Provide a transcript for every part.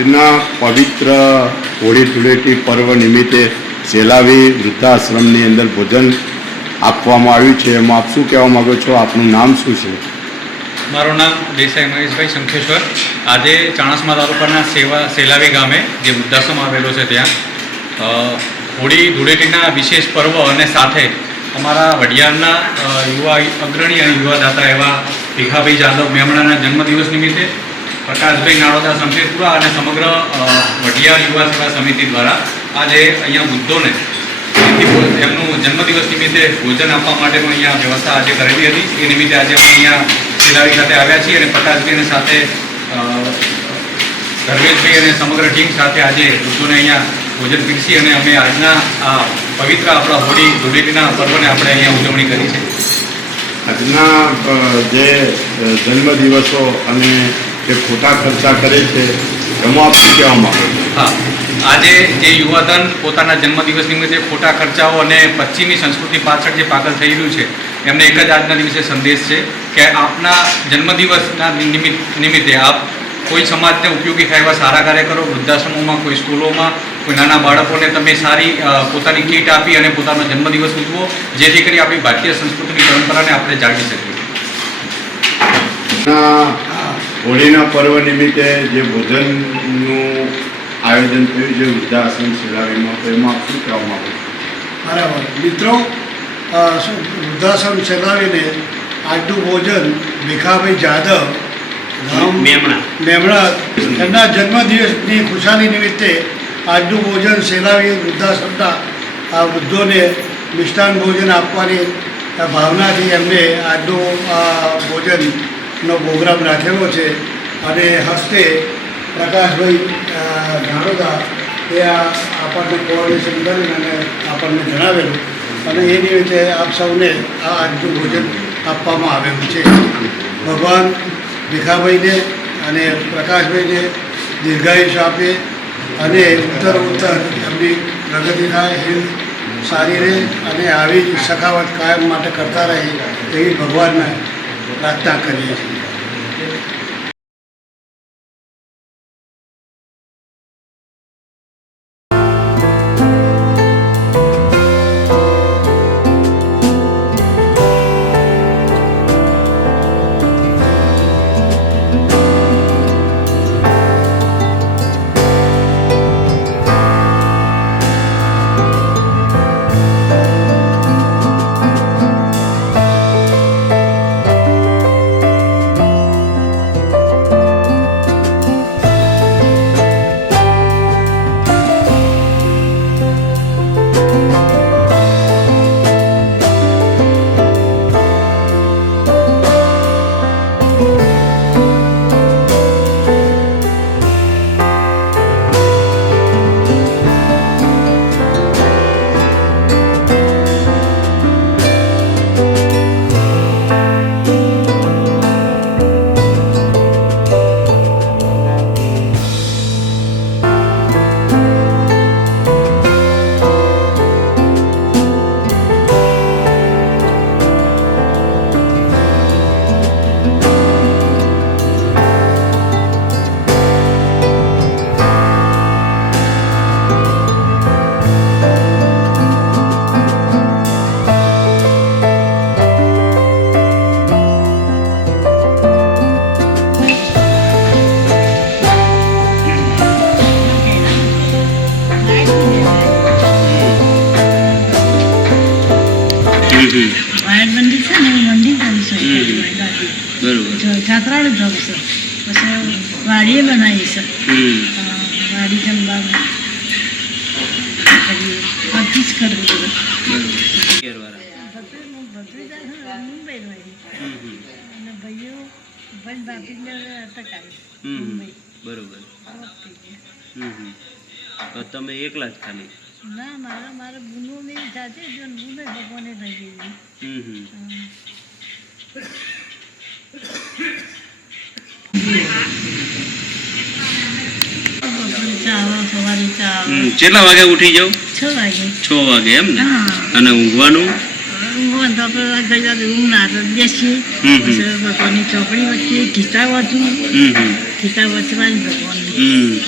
આજના પવિત્ર હોળી ધૂળેટી પર્વ નિમિત્તે સેલાવી વૃદ્ધાશ્રમની અંદર ભોજન આપવામાં આવ્યું છે, એમાં આપ શું કહેવા માગો છો? આપનું નામ શું છે? મારું નામ દેસાઈ મહેશભાઈ શંખેશ્વર. આજે ચાણસ્મા તાલુકાના સેલાવી ગામે જે વૃદ્ધાશ્રમ આવેલો છે ત્યાં હોળી ધૂળેટીના વિશેષ પર્વ અને સાથે અમારા વડિયારના યુવા અગ્રણી અને યુવાદાતા એવા ભીખાભાઈ જાદવ મેમણાના જન્મદિવસ નિમિત્તે પ્રકાશભાઈ નાડોદા શમશેરપુરા અને સમગ્ર વડિયા યુવા સેવા સમિતિ દ્વારા આજે અહીંયા વૃદ્ધોને એમનું જન્મદિવસ નિમિત્તે ભોજન આપવા માટેનું અહીંયા વ્યવસ્થા આજે કરેલી હતી. એ નિમિત્તે આજે અમે અહીંયા સેલાવી ખાતે આવ્યા છીએ અને પ્રકાશભાઈને સાથે ધર્મેશભાઈ અને સમગ્ર ટીમ સાથે આજે વૃદ્ધોને અહીંયા ભોજન પીરસી અને અમે આજના આ પવિત્ર આપણા હોળી ધૂળેટીના પર્વને આપણે અહીંયા ઉજવણી કરી છે. આજના જે જન્મદિવસો અને જે ખોટા ખર્ચા કરે છે એમાં આપ શું કહેવા માગો છો? હા, આજે જે યુવાધન પોતાના જન્મદિવસ નિમિત્તે ખોટા ખર્ચાઓ અને પશ્ચિમી સંસ્કૃતિ પાછળ જે પાગલ થઈ રહ્યું છે એમને એક જ આજના દિવસે સંદેશ છે કે આપના જન્મદિવસના નિમિત્તે આપ કોઈ સમાજને ઉપયોગી થાય એવા સારા કાર્ય કરો. વૃદ્ધાશ્રમોમાં, કોઈ સ્કૂલોમાં, કોઈ નાના બાળકોને તમે સારી પોતાની કીટ આપી અને પોતાનો જન્મદિવસ ઉજવો, જેથી કરી આપણી ભારતીય સંસ્કૃતિની પરંપરાને આપણે જાળવી શકીએ. હોળીના પર્વ નિમિત્તે જે ભોજનનું આયોજન થયું છે વૃદ્ધાશ્રમ સેલાવીમાં, તો એમાં આપ શું કહેવા માગો છો? બરાબર મિત્રો, વૃદ્ધાશ્રમ સેલાવીને આજનું ભોજન ભીખાભાઈ જાદવ મેમણા એમના જન્મદિવસની ખુશાલી નિમિત્તે આજનું ભોજન સેલાવી વૃદ્ધાશ્રમના આ વૃદ્ધોને મિષ્ટાન ભોજન આપવાની ભાવનાથી એમને આજનું ભોજનનો પ્રોગ્રામ રાખેલો છે. અને હસ્તે પ્રકાશભાઈ નાડોદા એ આપણને કોઓર્ડિનેશન કરીને અને આપણને જણાવેલું અને એ નિમિત્તે આપ સૌને આ આજનું ભોજન આપવામાં આવેલું છે. ભગવાન ભીખાભાઈને અને પ્રકાશભાઈને દીર્ઘાયુષ આપે અને ઉત્તર એમની પ્રગતિ થાય, હેલ્થ સારી રહે અને આવી સખાવત કાયમ માટે કરતા રહે એવી ભગવાનને પ્રાર્થના કરીએ છીએ. મંદિર છે ને મંદિર બરોબર છાત્રાળે જવું છે, પછી વાડીએ બનાવી છે, વાડી જમવા બધું જ કરવું બધું. મુંબઈ રહી અને ભાઈઓ ભાઈ બાપીને અટકાવી મુંબઈ. બરોબર. તો તમે એકલા જ ખાલી? ના, મારા ગુનો ની સાથે જો ગુનો ભગવાને રહી ગઈ. કેટલા વાગે ઉઠી જાવ? 6 વાગે. 6 વાગે એમ ને? અને ઊંઘવાનું? હોય ને તો આપણે ગઈ વાર ઊંઘ ના તો બેસીએ પછી ભગવાનની ચોપડી વાંચીએ ગીતા વાંચું ગીતા વાંચવાની ભગવાનની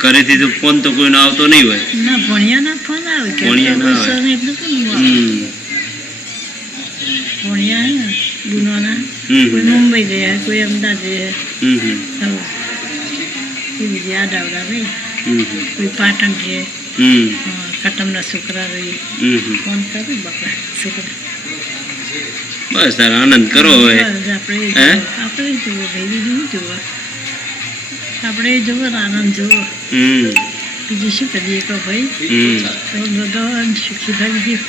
ઘરેથી તો ફોન તો કોઈનો આવતો નહીં હોય. ના ભણ્યાના ફોન આવે કે ભણ્યા ના આવે. એટલે કોનું આવે ભણ્યા હે ને ગુનોના કોઈ મુંબઈ ગયા કોઈ અમદાવાદ ગયા એવી રીતે આડાવડા રહી કોઈ પાટણ છે કટમના છોકરા રહી ફોન કરું બાપા છોકરા બસ તારે આનંદ કરો હવે. આપણે જુઓ ભાઈ બીજું જુઓ આપણે જુઓ આનંદ જુઓ બીજું શું કરીએ કહો ભાઈ બધા સુખી થઈ ગયું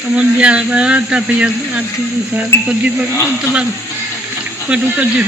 તમને બધા ભાઈ આર્થિક સારું કરજો તમારું બધું કરજો